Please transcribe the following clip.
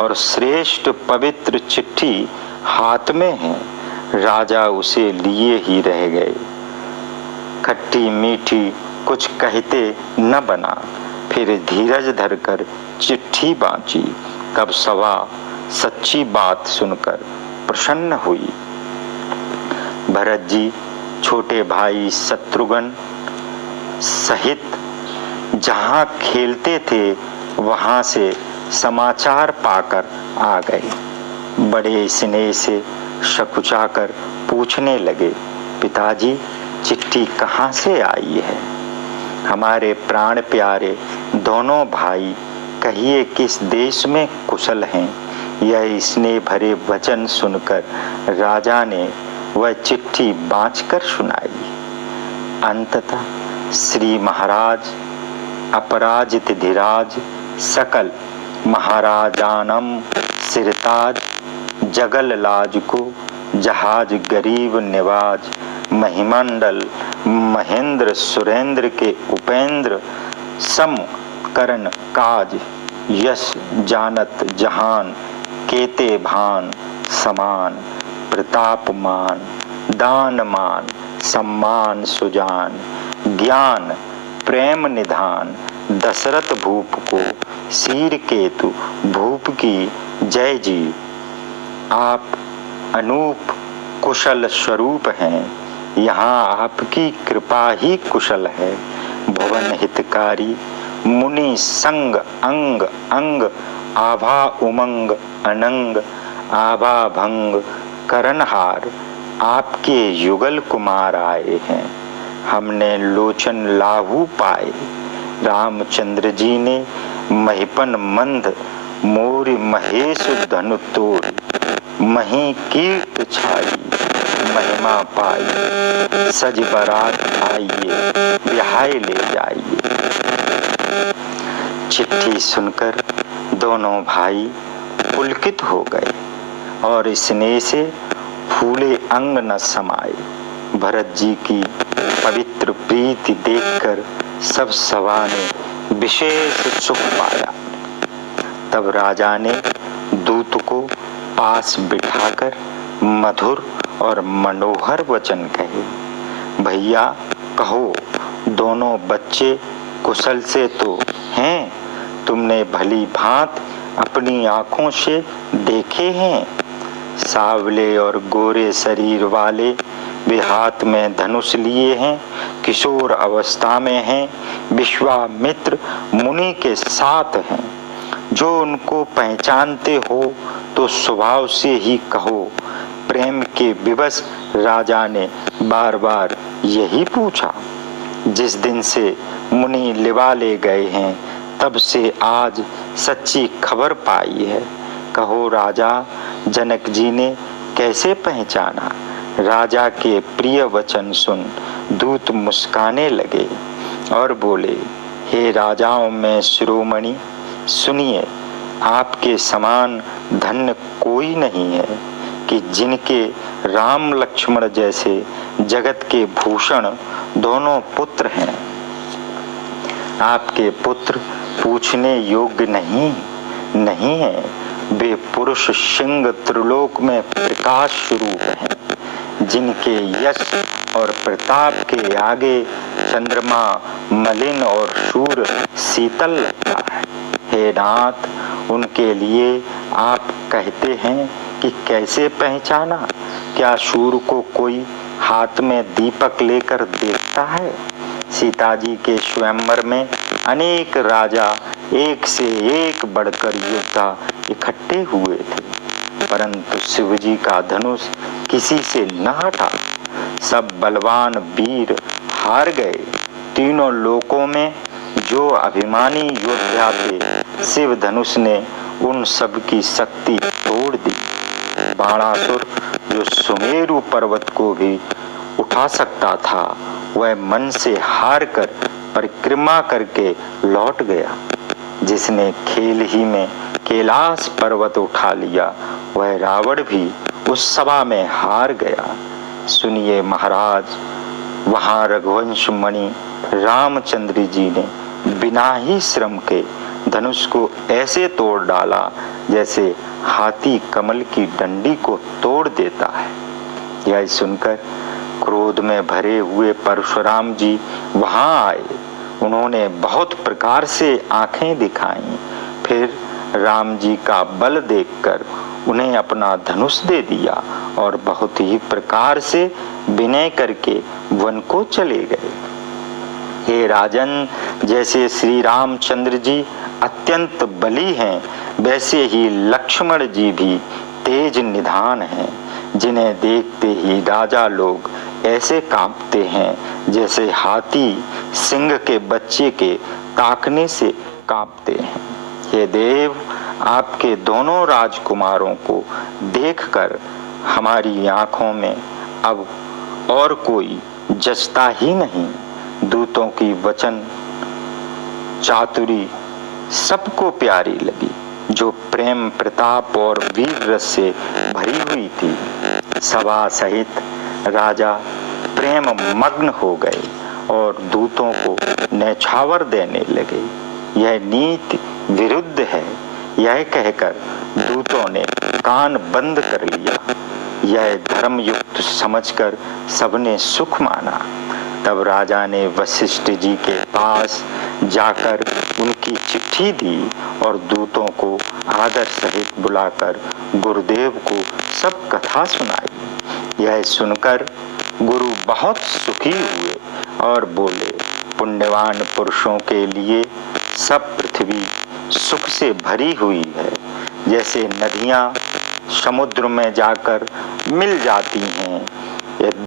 और श्रेष्ठ पवित्र चिट्ठी हाथ में है। राजा उसे लिए ही रह गए। खट्टी मीठी कुछ कहते न बना, फिर धीरज धरकर चिट्ठी बाँची। तब सवा सच्ची बात सुनकर प्रसन्न हुई। भरत जी छोटे भाई शत्रुघ्न सहित जहाँ खेलते थे वहाँ से समाचार पाकर आ गए। बड़े स्नेह से सकुचाकर पूछने लगे, पिताजी चिट्ठी कहाँ से आई है? हमारे प्राण प्यारे दोनों भाई कहिए किस देश में कुशल हैं? यह स्नेह भरे वचन सुनकर राजा ने वह चिट्ठी बाँचकर सुनाई। अंततः श्री महाराज अपराजित धीराज सकल महाराजानम सिरताज जगल लाज को जहाज गरीब निवाज महिमंडल महेंद्र सुरेंद्र के उपेंद्र सम करण काज यश जानत जहान केते भान समान प्रतापमान दानमान सम्मान सुजान ज्ञान प्रेम निधान दशरथ भूप को शीर केतु भूप की जय जी। आप अनूप कुशल स्वरूप हैं, यहाँ आपकी कृपा ही कुशल है। भुवन हितकारी मुनि संग अंग अंग आभा उमंग अनंग आभा भंग करनहार आपके युगल कुमार आए हैं। हमने लोचन लाहू पाए। रामचंद्र जी ने महिपन मंद मोरी महेश धनु तोड़ मही कीर्त छाई महिमा पाई सज बारात आइए बिहाय ले जाइए। चिट्ठी सुनकर दोनों भाई पुलकित हो गए और स्नेह से फूले अंग न समाए। भरत जी की पवित्र प्रीति देखकर सब सभा ने विशेष सुख पाया। तब राजा ने दूत को पास बिठाकर मधुर और मनोहर वचन कहे। भैया कहो, दोनों बच्चे कुशल से तो हैं? तुमने भली भांत अपनी आंखों से देखे हैं। सावले और गोरे शरीर वाले, वे हाथ में धनुष लिए हैं, किशोर अवस्था में हैं, विश्वामित्र मुनि के साथ हैं। जो उनको पहचानते हो तो स्वभाव से ही कहो। प्रेम के विवश राजा ने बार बार यही पूछा। जिस दिन से मुनि लिवा ले गए हैं तब से आज सच्ची खबर पाई है। कहो राजा, जनक जी ने कैसे पहचाना? राजा के प्रिय वचन सुन दूत मुस्काने लगे और बोले, हे राजाओं में शिरोमणि, सुनिए, आपके समान धन्य कोई नहीं है कि जिनके राम लक्ष्मण जैसे जगत के भूषण दोनों पुत्र हैं। आपके पुत्र पूछने योग्य नहीं है। वे पुरुष सिंह त्रिलोक में प्रकाश स्वरूप हैं, जिनके यश और प्रताप के आगे चंद्रमा मलिन और सूर्य शीतल लगता है। हे नाथ, उनके लिए आप कहते हैं कि कैसे पहचाना? क्या सूर्य को कोई हाथ में दीपक लेकर देखता है? सीता जी के स्वयंवर में अनेक राजा एक से एक बढ़कर योद्धा इकट्ठे हुए थे, परंतु शिव जी का धनुष किसी से न हटा। सब बलवान वीर हार गए। तीनों लोकों में जो अभिमानी योद्धा थे, शिव धनुष ने उन सब की शक्ति तोड़ दी। बाणासुर, जो सुमेरु पर्वत को भी उठा सकता था, वह मन से हार कर परिक्रमा करके लौट गया। जिसने खेल ही में कैलाश पर्वत उठा लिया, वह रावण भी उस सभा में हार गया। सुनिए महाराज, वहाँ रघुवंश मणि रामचंद्र जी ने बिना ही श्रम के धनुष को ऐसे तोड़ डाला जैसे हाथी कमल की डंडी को तोड़ देता है। यह सुनकर क्रोध में भरे हुए परशुराम जी वहां आए। उन्होंने बहुत प्रकार से आंखें दिखाई, फिर राम जी का बल देखकर उन्हें अपना धनुष दे दिया और बहुत ही प्रकार से विनय करके वन को चले गए। हे राजन, जैसे श्री रामचंद्र जी अत्यंत बली हैं, वैसे ही लक्ष्मण जी भी तेज निधान हैं, जिन्हें देखते ही राजा लोग ऐसे कांपते हैं जैसे हाथी सिंह के बच्चे के ताकने से कांपते हैं। हे देव, आपके दोनों राजकुमारों को देखकर हमारी आंखों में अब और कोई जचता ही नहीं। दूतों की वचन चातुरी सबको प्यारी लगी, जो प्रेम प्रताप और वीर रस से भरी हुई थी। सभा सहित राजा प्रेम मग्न हो गए और दूतों को न्यौछावर देने लगे। यह नीति विरुद्ध है, यह कहकर दूतों ने कान बंद कर लिया। यह धर्मयुक्त समझकर सबने सुख माना। तब राजा ने वशिष्ठ जी के पास जाकर उनकी चिट्ठी दी और दूतों को आदर सहित बुलाकर गुरुदेव को सब कथा सुनाई। यह सुनकर गुरु बहुत सुखी हुए और बोले, पुण्यवान पुरुषों के लिए सब पृथ्वी सुख से भरी हुई है। जैसे नदियां समुद्र में जाकर मिल जाती हैं,